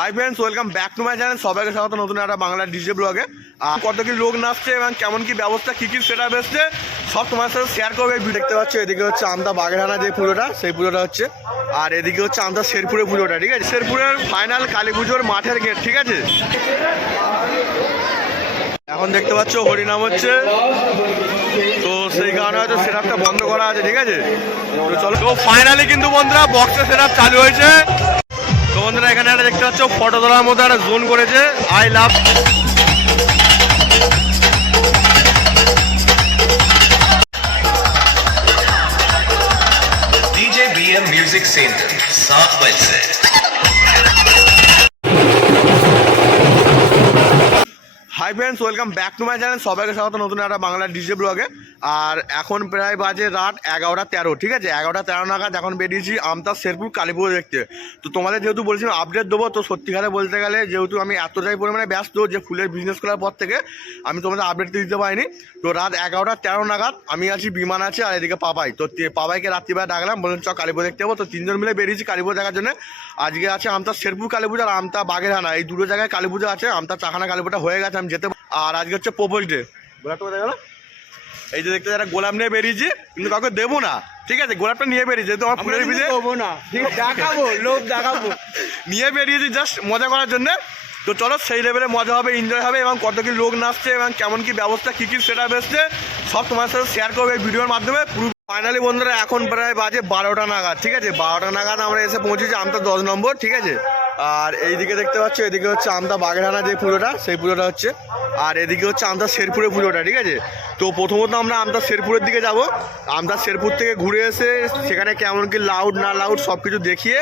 Hi friends welcome back to my channel সবাইকে স্বাগত নতুন একটা বাংলা ডিজে ব্লগে কত কি লোক নাচছে এবং কেমন কি ব্যবস্থা, কী কি সেটা এসছে, সব তোমার সাথে শেয়ার করবে। এই দেখতে পাচ্ছ, এদিকে হচ্ছে আমতা বাগেরহানা যে পুজোটা, সেই পুজোটা হচ্ছে। আর এদিকে হচ্ছে আমতা শেরপুরের পুজোটা, ঠিক আছে? শেরপুরের ফাইনাল কালী পুজোর মাঠের গেট ঠিক আছে? এখন দেখতে পাচ্ছ, হরিনাম হচ্ছে। তো সেই কারণে হয়তো সেটআপটা বন্ধ করা আছে, ঠিক আছে? তো চলো। তো ফাইনালি কিন্তু বন্ধুরা বক্সের সেটআপ চালু হয়েছে। তো এখানে একটা দেখতে পাচ্ছ ফটো তোলার মধ্যে একটা জোন করেছে। I love DJ BM music centre সাত বাজছে hi friends welcome back to my channel সবাইকে স্বাগত নতুন একটা বাংলা ডিজে ব্লগে আর এখন প্রায় বাজে রাত এগারোটা তেরো, ঠিক আছে? এগারোটা তেরো নাগাদ এখন বেরিয়েছি আমতা শেরপুর কালী পুজো দেখতে। তো তোমাদের যেহেতু বলছিলাম আপডেট দেবো, তো সত্যিকারে বলতে গেলে যেহেতু আমি এতটাই পরিমাণে ব্যস্ত যে ফুলের বিজনেস করার পর থেকে, আমি তোমাদের আপডেট দিতে পারিনি। তো রাত এগারোটা তেরো নাগাদ আমি আছি, বিমান আছে, আর এদিকে পাপাই। তো পাপাইকে রাত্রিবেলা ডাকলাম, বললাম চ কালী পুজো দেখতে যাব। তো তিনজন মিলে বেরিয়েছি কালী পুজো দেখার জন্য। আজকে আছে আমতা শেরপুর কালী পুজো আর আমতা বাগেরহানা। এই দুটো জায়গায় কালীপুজো আছে, আমতা চাখানা কালী পুজোটা হয়ে গেছে আমি যেতে আর আজকে হচ্ছে প্রোপোজ ডে গোলাপটা কোথায় গেল? এই যে দেখতে যারা গোলাপ নিয়ে বেরিয়েছি কিন্তু কাউকে দেবো না। ঠিক আছে গোলাপটা নিয়ে বেরিয়েছি যেহেতু আমার ফুলের বিজে দেবো না। দেখাবো লোক দেখাবো। নিয়ে বেরিয়েছি জাস্ট মজা করার জন্য। তো চলো সেই লেভেলে মজা হবে এনজয় হবে এবং কত কি লোক নাচছে এবং কেমন কি ব্যবস্থা কী কী সেটা এসছে সব তোমার সাথে শেয়ার করবে এই ভিডিওর মাধ্যমে। পুরো ফাইনালি বন্ধুরা এখন প্রায় বাজে বারোটা নাগাদ ঠিক আছে? বারোটা নাগাদ আমরা এসে পৌঁছেছি আমতা দশ নম্বর ঠিক আছে? আর এইদিকে দেখতে পাচ্ছ, এদিকে হচ্ছে আমতা বাগেরহানা যে পুজোটা, সেই পুজোটা হচ্ছে। আর এদিকে হচ্ছে আমতা শেরপুরের পুজোটা, ঠিক আছে? তো প্রথমত আমরা আমতা শেরপুরের দিকে যাব। আমতা শেরপুর থেকে ঘুরে এসে সেখানে কেমন কি লাউড না লাউড সব কিছু দেখিয়ে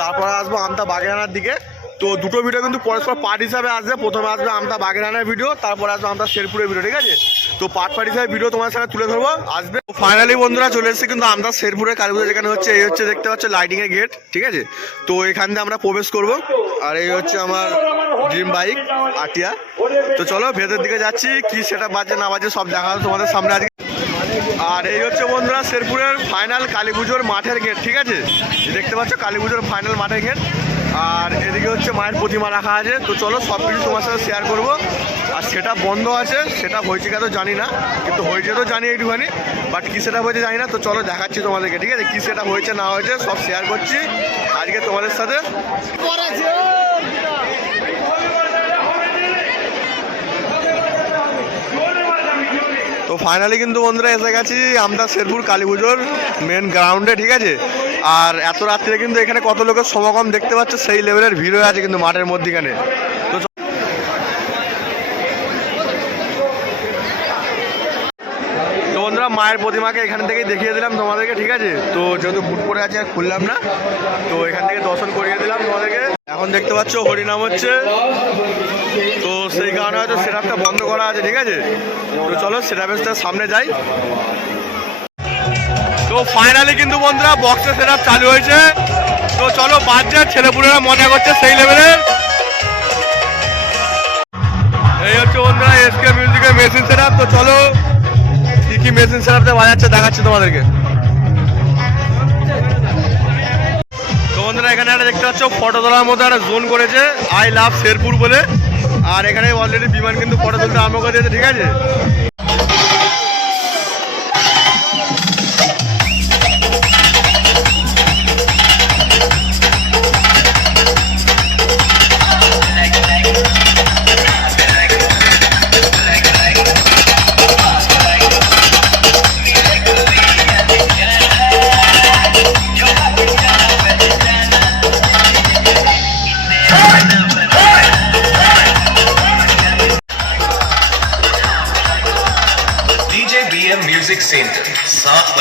তারপরে আসব আমতা বাগেরহানার দিকে। তো দুটো ভিডিও কিন্তু পরস্পর পার্ট হিসাবে আসবে। প্রথমে আসবে আমতা বাগেরহানার ভিডিও তারপরে আসবে আমতা শেরপুরের ভিডিও ঠিক আছে? তো পার্ট পার্ট হিসাবে ভিডিও তোমার সাথে তুলে ধরবো। আসবে। ফাইনালি বন্ধুরা চলে এসেছে কিন্তু আমরা শেরপুরের কালীপুজো যেখানে হচ্ছে, এই হচ্ছে দেখতে পাচ্ছ লাইটিং এর গেট ঠিক আছে? তো এখান দিয়ে আমরা প্রবেশ করব। আর এই হচ্ছে আমার ড্রিম বাইক আটিয়া তো চলো ভেতর দিকে যাচ্ছি, কি সেটা বাজে না বাজে সব দেখা তোমাদের সামনে আজকে। আর এই হচ্ছে বন্ধুরা শেরপুরের ফাইনাল কালী মাঠের গেট ঠিক আছে? দেখতে পাচ্ছ কালী পুজোর ফাইনাল মাঠের গেট আর এদিকে হচ্ছে মায়ের প্রতিমা রাখা আছে। তো চলো সব কিছু তোমার সাথে শেয়ার করব। আর সেটা বন্ধ আছে, সেটা হয়েছে কেন জানি না। কিন্তু হয়েছে তো জানি এইটুখানি বাট কী সেটা হয়েছে জানি না। তো চলো দেখাচ্ছি তোমাদেরকে, ঠিক আছে? কী সেটা হয়েছে, না হয়েছে, সব শেয়ার করছি। আজকে তোমাদের সাথে। তো ফাইনালি কিন্তু বন্ধুরা এসে গেছি, আমরা শেরপুর কালী পুজোর মেন গ্রাউন্ডে ঠিক আছে? আর এত রাত্রে কিন্তু এখানে কত লোকের সমাগম দেখতে পাচ্ছ, সেই লেভেলের ভিড় হয়ে আছে কিন্তু মাঠের মধ্যিখানে। মায়ের প্রতিমাকে এখান থেকেই দেখিয়ে দিলাম তোমাদেরকে, ঠিক আছে? তো যেহেতু বুট পরে আছে, আর খুললাম না, তো এখান থেকে দর্শন করিয়ে দিলাম তোমাদেরকে। এখন দেখতে পাচ্ছ, হরিনাম হচ্ছে। তো সেই কারণে হয়তো সেটআপটা বন্ধ করা আছে, ঠিক আছে? তো চলো সেটআপের সামনে যাই। তো ফাইনালি কিন্তু বন্ধুরা বক্সের সেটআপ চালু হয়েছে। তো চলো বাচ্চা ছেলেপুলেরা মজা করছে সেই লেভেলের এই হচ্ছে বন্ধুরা এসকে মিউজিকের মেশিন সেটআপ তো চলো কি কি মেশিন সেট সেটআপতে বাজাচ্ছে দেখাচ্ছি তোমাদেরকে। তো বন্ধুরা এখানে একটা দেখতে পাচ্ছ ফটো তোলার মধ্যে একটা জোন করেছে আই লাভ শেরপুর বলে। আর এখানে অলরেডি বিমান কিন্তু ফটো তুলতে আরম্ভ করে দিয়েছে, ঠিক আছে? 16th, South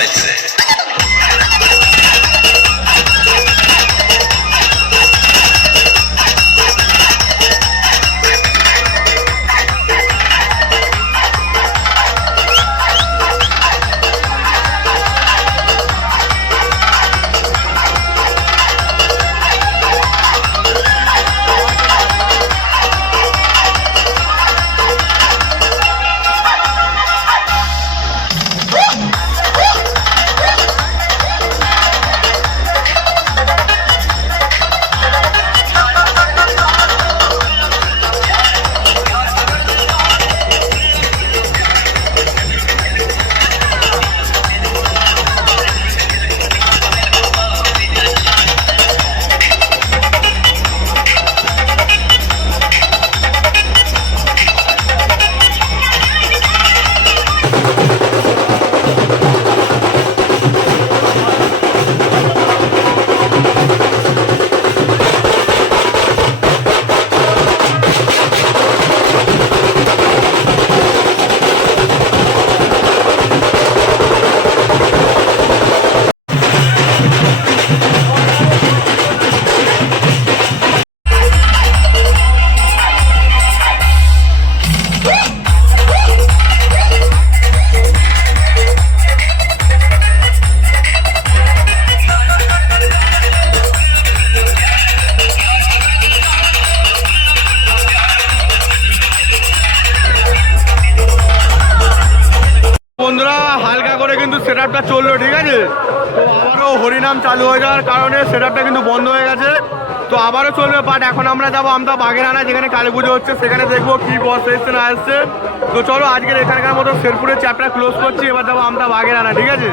সেট আপটা চলল, ঠিক আছে? তো আবারও হরিনাম চালু হয়ে যাওয়ার কারণে সেট আপটা কিন্তু বন্ধ হয়ে গেছে। তো আবারও চলবে বাট এখন আমরা যাব আমরা বাগের আনা যেখানে কালী পুজো হচ্ছে, সেখানে দেখব কি বস এসছে না এসছে তো চলো, আজকের এখানকার মতো শেরপুরের চ্যাপ্টার ক্লোজ করছি, এবার যাব আমরা বাগের আনা ঠিক আছে?